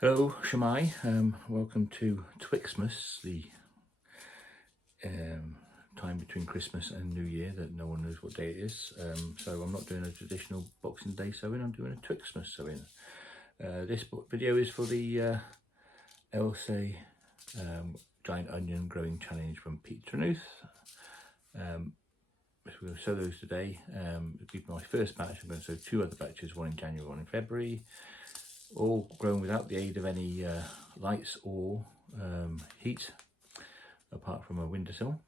Hello, Shemai. Welcome to Twixmas, the time between Christmas and New Year that no one knows what day it is. So I'm not doing a traditional Boxing Day sewing, I'm doing a Twixmas sewing. This video is for the Elsa Giant Onion Growing Challenge from Pete Trenuth. So we're going to sow those today. It'll be my first batch. I'm going to sow two other batches, one in January, one in February. All grown without the aid of any lights or heat, apart from a windowsill.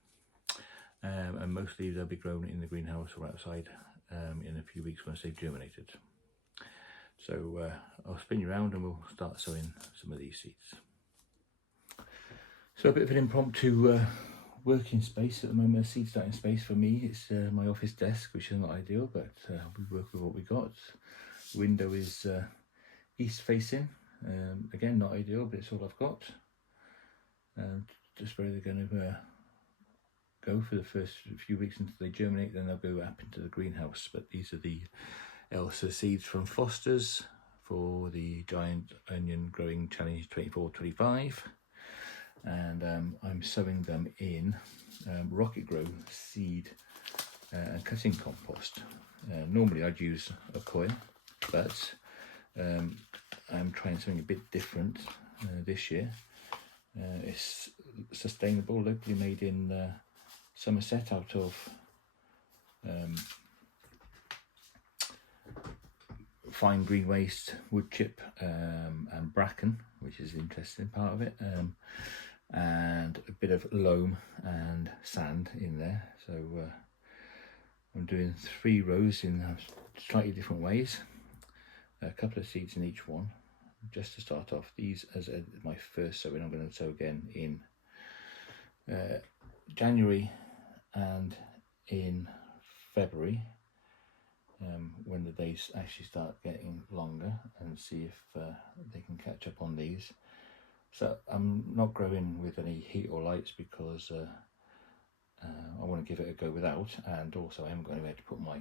And mostly they'll be grown in the greenhouse or outside in a few weeks once they've germinated. So I'll spin you around and we'll start sowing some of these seeds. So a bit of an impromptu working space at the moment, a seed starting space for me. It's my office desk, which is not ideal, but we work with what we got. The window is east facing, again not ideal, but it's all I've got. Just where they're going to go for the first few weeks until they germinate, then they'll go up into the greenhouse. But these are the Elsa seeds from Foster's for the Giant Onion Growing Challenge 24-25, and I'm sowing them in Rocket Grow seed and cutting compost. Normally I'd use a coil, but I'm trying something a bit different this year. It's sustainable, locally made in Somerset out of fine green waste, wood chip and bracken, which is the interesting part of it, and a bit of loam and sand in there. So I'm doing 3 rows in slightly different ways, a couple of seeds in each one, just to start off. These as my first sowing. I'm going to sow again in January and in February, when the days actually start getting longer, and see if they can catch up on these. So I'm not growing with any heat or lights because I want to give it a go without, and also I am going to be able to put my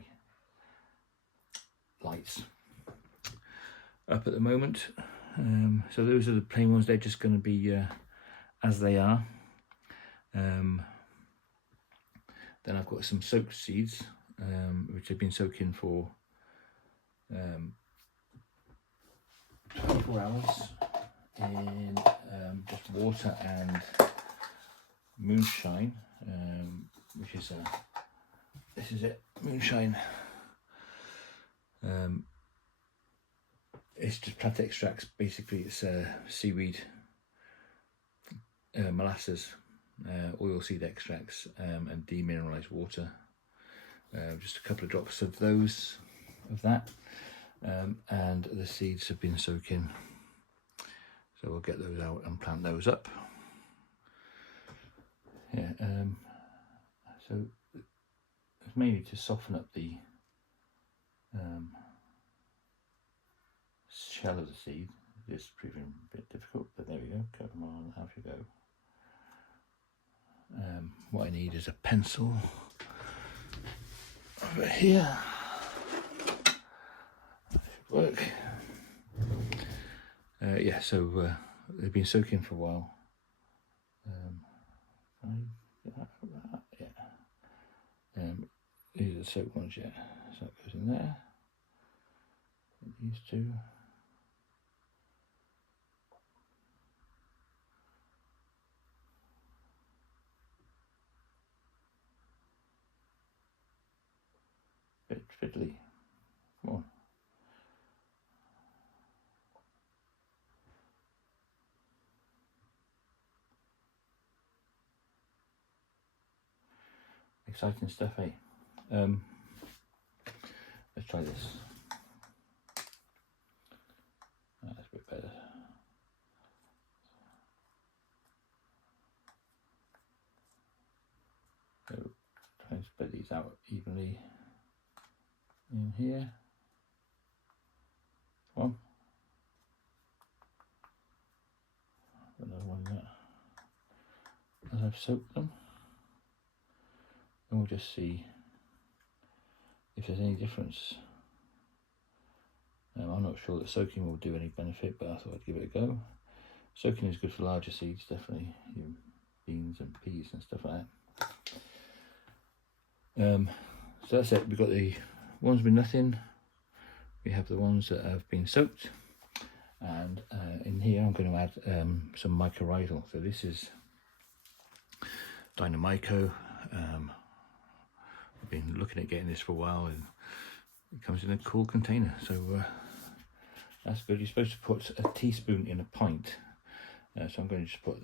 lights up at the moment. So those are the plain ones. They're just going to be as they are. Then I've got some soaked seeds, which I've been soaking for 24 hours in just water and moonshine, which is this is it, moonshine. It's just plant extracts. Basically it's seaweed, molasses, oil seed extracts, and demineralized water. Just a couple of drops of that, and the seeds have been soaking. So we'll get those out and plant those up. Yeah, so it's mainly to soften up the shell of the seed. It's proving a bit difficult, but there we go. Come on, have you go. What I need is a pencil over here. That should work. Yeah, so they've been soaking for a while. Yeah. These are the soaked ones, yeah. So that goes in there. These two. Bit fiddly. Come on. Exciting stuff, eh? Let's try this. That's a bit better. So try and spread these out evenly in here. Come on. Another one in that. As I've soaked them, and we'll just see if there's any difference I'm not sure that soaking will do any benefit, but I thought I'd give it a go. Soaking is good for larger seeds, definitely, your beans and peas and stuff like that. So that's it. We've got the ones with nothing, we have the ones that have been soaked, and in here I'm going to add some mycorrhizal. So this is Dynamico. I've been looking at getting this for a while, and it comes in a cool container, so that's good. You're supposed to put a teaspoon in a pint, so I'm going to just put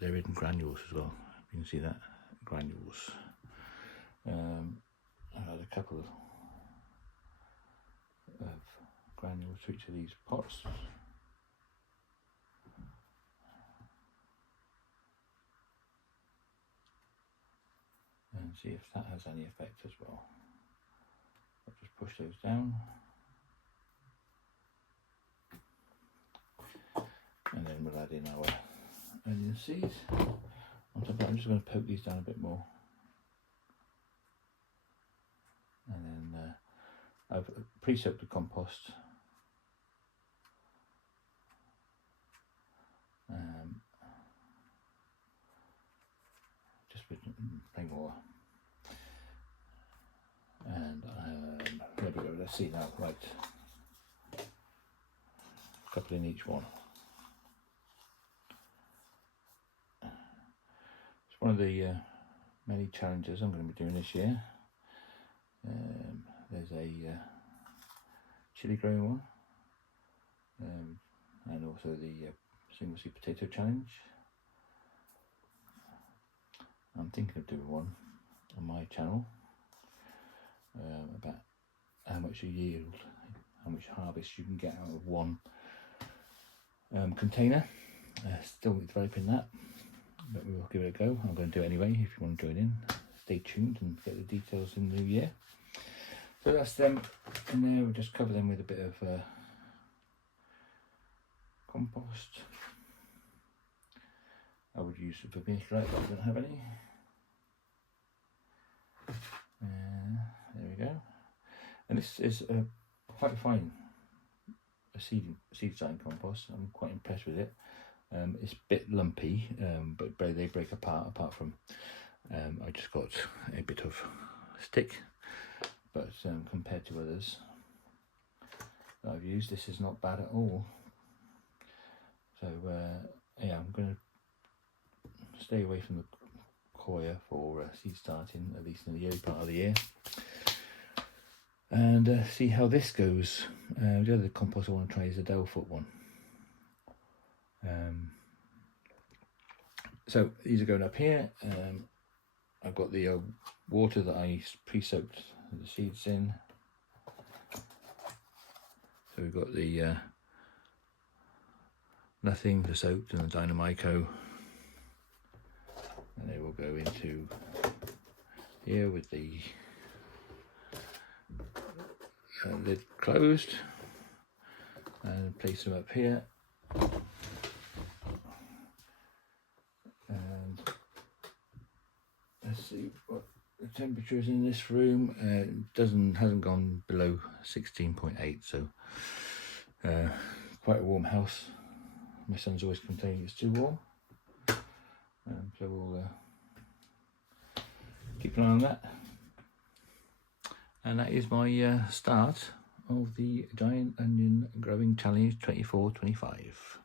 they're in granules as well. You can see that, granules. I've had a couple of granules to each of these pots. And see if that has any effect as well. I'll just push those down. And then we'll add in our onion seeds. On top of that, I'm just going to poke these down a bit more. And then I've pre-soaked the compost. Just with plain water. And there we go, let's see now, right. A couple in each one. It's one of the many challenges I'm going to be doing this year. There's a chili growing one, and also the single seed potato challenge. I'm thinking of doing one on my channel about how much you yield, how much harvest you can get out of one container. Still developing that, but we will give it a go. I'm going to do it anyway. If you want to join in, stay tuned and get the details in the new year. So that's them in there. We'll just cover them with a bit of compost. I would use some vermiculite, but I don't have any. There we go. And this is quite fine seed starting compost. I'm quite impressed with it. It's a bit lumpy, but they break apart from I just got a bit of stick, but compared to others that I've used, this is not bad at all. So yeah, I'm going to stay away from the coir for seed starting, at least in the early part of the year, and see how this goes. The other compost I want to try is the Delfoot one. So these are going up here. I've got the water that I pre-soaked the seeds in. So we've got the nothing, the soaked, and the Dynamico, and they will go into here with the lid closed, and place them up here. And let's see what the temperature is in this room. Hasn't gone below 16.8, so quite a warm house. My son's always complaining it's too warm, so we'll keep an eye on that. And that is my start of the Giant Onion Growing Challenge 24-25.